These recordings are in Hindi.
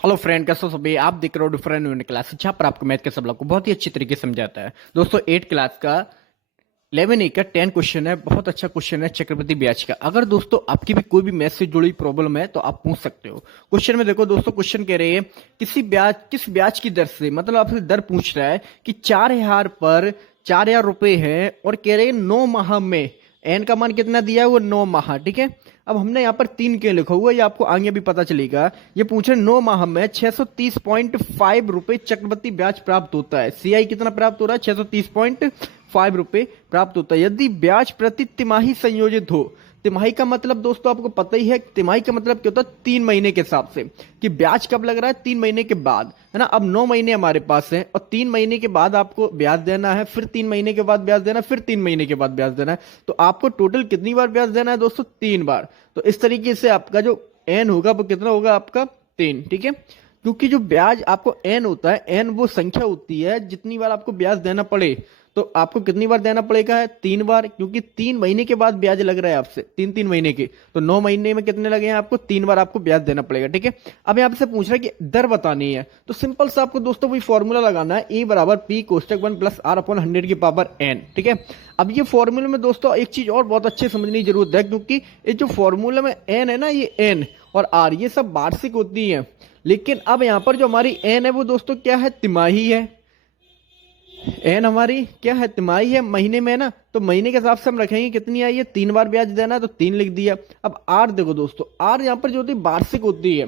हेलो फ्रेंड, कैसे हो सभी। आप देख रहे हो डिफरेंट यूनिट क्लास, जहाँ पर आपको मैथ के सब लोग को बहुत ही अच्छी तरीके से समझाता है। दोस्तों 8 क्लास का 11 का 10 क्वेश्चन है, बहुत अच्छा क्वेश्चन है चक्रवृद्धि ब्याज का। अगर दोस्तों आपकी भी कोई भी मैथ से जुड़ी प्रॉब्लम है तो आप पूछ सकते हो। क्वेश्चन में देखो दोस्तों, क्वेश्चन कह रहे हैं किस ब्याज की दर से, मतलब आपसे दर पूछ रहा है कि 4,000 पर 4,000 रुपए है और कह रहे हैं 9 माह में एन का मान कितना दिया है, वो 9 माह। ठीक है, अब हमने यहाँ पर 3 क्यों लिखा हुआ है ये आपको आगे भी पता चलेगा। ये पूछ रहे 9 माह में 630.5 रुपए चक्रवृद्धि ब्याज प्राप्त होता है। सीआई कितना प्राप्त हो रहा है, 630.5 रुपए प्राप्त होता है यदि ब्याज प्रति तिमाही संयोजित हो। तिमाही का मतलब दोस्तों आपको पता ही है, तिमाही का मतलब क्या होता है, 3 महीने के हिसाब से। कि ब्याज कब लग रहा है, 3 महीने के बाद, है ना। अब 9 महीने हमारे पास है और 3 महीने के बाद आपको ब्याज देना है, फिर 3 महीने के बाद ब्याज देना है, फिर 3 महीने के बाद ब्याज देना है। तो आपको टोटल कितनी बार ब्याज देना है दोस्तों, 3 बार। तो इस तरीके से आपका जो एन होगा वो कितना होगा, आपका 3। ठीक है, क्योंकि जो ब्याज आपको एन होता है, एन वो संख्या होती है जितनी बार आपको ब्याज देना पड़े। तो आपको कितनी बार देना पड़ेगा, है 3 बार, क्योंकि 3 महीने के बाद ब्याज लग रहा है आपसे, 3 महीने के। तो 9 महीने में कितने लगे हैं आपको, 3 बार आपको ब्याज देना पड़ेगा। ठीक है, अब यहाँ से पूछ रहा है कि दर बतानी है, तो सिंपल सा आपको दोस्तों वही फॉर्मूला लगाना है, ए बराबर पी कोष्टक 1 प्लस आर अपॉन 100 की पावर एन। ठीक है, अब ये फॉर्मूले में दोस्तों एक चीज और बहुत अच्छे समझने की जरूरत है, क्योंकि ये जो फॉर्मूला में एन है ना, ये एन और आर ये सब वार्षिक होती है। लेकिन अब यहाँ पर जो हमारी एन है वो दोस्तों क्या है, तिमाही है। एन हमारी क्या है, तिमाही है, महीने में है ना। तो महीने के हिसाब से हम रखेंगे कितनी आई है, 3 बार ब्याज देना है, तो 3 लिख दिया। अब आर देखो दोस्तों, आर यहाँ पर जो होती है वार्षिक होती है।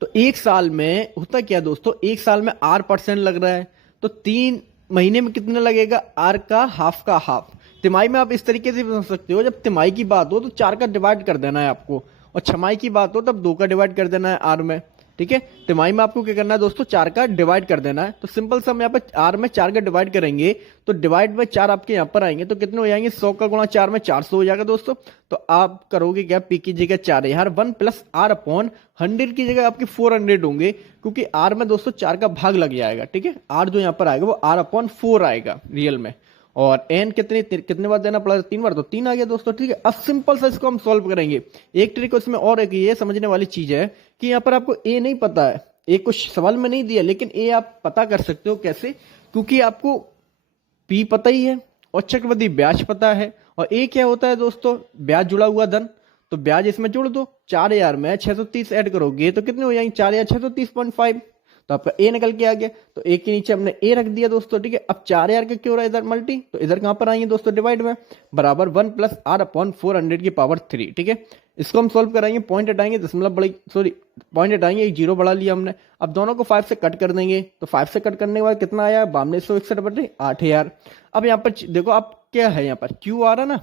तो एक साल में होता क्या दोस्तों, एक साल में R% लग रहा है, तो 3 महीने में कितना लगेगा, आर का हाफ का हाफ। तिमाही में आप इस तरीके से भी समझ सकते हो, जब तिमाही की बात हो तो 4 का डिवाइड कर देना है आपको, और छमाही की बात हो तब 2 का डिवाइड कर देना है आर में। ठीक है, तिमाही में आपको क्या करना है दोस्तों, 4 का डिवाइड कर देना है। तो सिंपल सा हम यहाँ पर आर में 4 का डिवाइड करेंगे, तो डिवाइड बाय 4 आपके यहाँ पर आएंगे, तो कितने हो जाएंगे, 100 का गुणा 4 में 400 हो जाएगा दोस्तों। तो आप करोगे क्या, पी की जगह 4,000 1 प्लस आर अपॉन 100 की जगह आपके 400 होंगे, क्योंकि आर में दोस्तों 4 का भाग लग जाएगा। ठीक है, आर जो यहाँ पर आएगा वो आर अपॉन 4 आएगा रियल में। और एन कितने बार देना पड़ा, 3 बार, तो 3 आ गया दोस्तों। ठीक है, अब सिंपल सा इसको हम सॉल्व करेंगे। एक ट्रिक उसमें और एक ये समझने वाली चीज है कि यहाँ पर आपको ए नहीं पता है, ए कुछ सवाल में नहीं दिया, लेकिन ए आप पता कर सकते हो कैसे, क्योंकि आपको पी पता ही है और चक्रवृद्धि ब्याज पता है। और ए क्या होता है दोस्तों, ब्याज जुड़ा हुआ धन। तो ब्याज इसमें जोड़ दो, 4,000 में 630 ऐड करोगे तो कितने हो जाएंगे, 4,630.5। तो आपका ए निकल के आ गया, तो ए के नीचे हमने ए रख दिया दोस्तों। ठीक है, अब 4,000 का क्यों रहा है इधर मल्टी, तो इधर कहां पर आएंगे दोस्तों, डिवाइड में, बराबर 1 प्लस आर अपॉन 400 की पावर 3। ठीक है, इसको हम सोल्व कराएंगे, पॉइंट हटाएंगे, दशमलव बड़ी सॉरी पॉइंट हटाएंगे, एक जीरो बढ़ा लिया हमने। अब दोनों को 5 से कट कर देंगे, तो 5 से कट करने के बाद कितना आया, 9261/8,000। अब यहाँ पर देखो, आप क्या है, यहाँ पर क्यू आ रहा ना,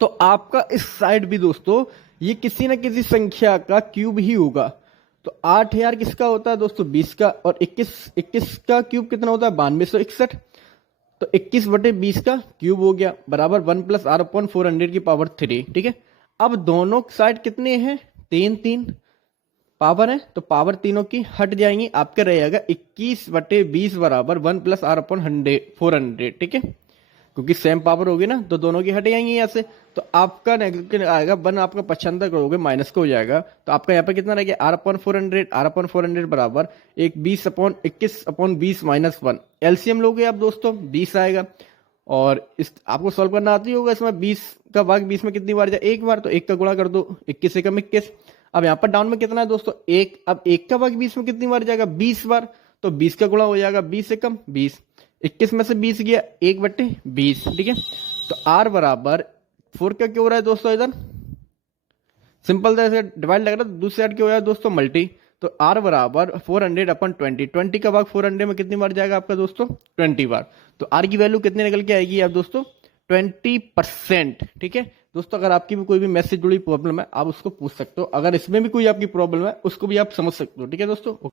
तो आपका इस साइड भी दोस्तों ये किसी ना किसी संख्या का क्यूब ही होगा। तो 8,000 किसका होता है दोस्तों, 20 का, और 21 का क्यूब कितना होता है, 9261। तो 21/20 का क्यूब हो गया, बराबर 1 प्लस आर अपॉन 400 की पावर 3। ठीक है, अब दोनों साइड कितने हैं, 3 पावर है, तो पावर तीनों की हट जाएंगी, आपका रहेगा 21/20 बराबर 1 प्लस आर अपॉन 400। ठीक है, क्योंकि सेम पावर होगी ना, तो दोनों की हट जाएंगी यहाँ से। तो आपका नेगेटिव आएगा 1, आपका पक्षांतर करोगे माइनस का हो जाएगा। तो आपका यहाँ पे कितना रहेगा, R/400 बराबर एक 21/20 माइनस 1। एलसीएम लोगे आप दोस्तों, 20 आएगा। और इस आपको सॉल्व करना आती होगा, इसमें 20 का भाग 20 में कितनी बार जाए, एक बार, तो 1 का गुणा कर दो, 21 एकम 21। अब यहाँ पर डाउन में कितना है दोस्तों, 1। अब 1 का भाग 20 में कितनी बार जाएगा, 20 बार, तो 20 का गुणा हो जाएगा, 20 एकम 20। 21 में से 20 गया, 1/20। ठीक है, तो R बराबर 4 का क्यों हो रहा है दोस्तों, इधर सिंपल था, ऐसे डिवाइड लग रहा है, दूसरे साइड क्यों हो रहा है दोस्तों, मल्टी। तो R बराबर 400/20, 20 का भाग 400 में कितनी बार जाएगा आपका दोस्तों, 20 बार। तो R की वैल्यू कितने निकल के आएगी आप दोस्तों, 20%। ठीक है दोस्तों, अगर आपकी भी कोई भी मैथ से जुड़ी प्रॉब्लम है आप उसको पूछ सकते हो, अगर इसमें भी कोई आपकी प्रॉब्लम है उसको भी आप समझ सकते हो। ठीक है दोस्तों।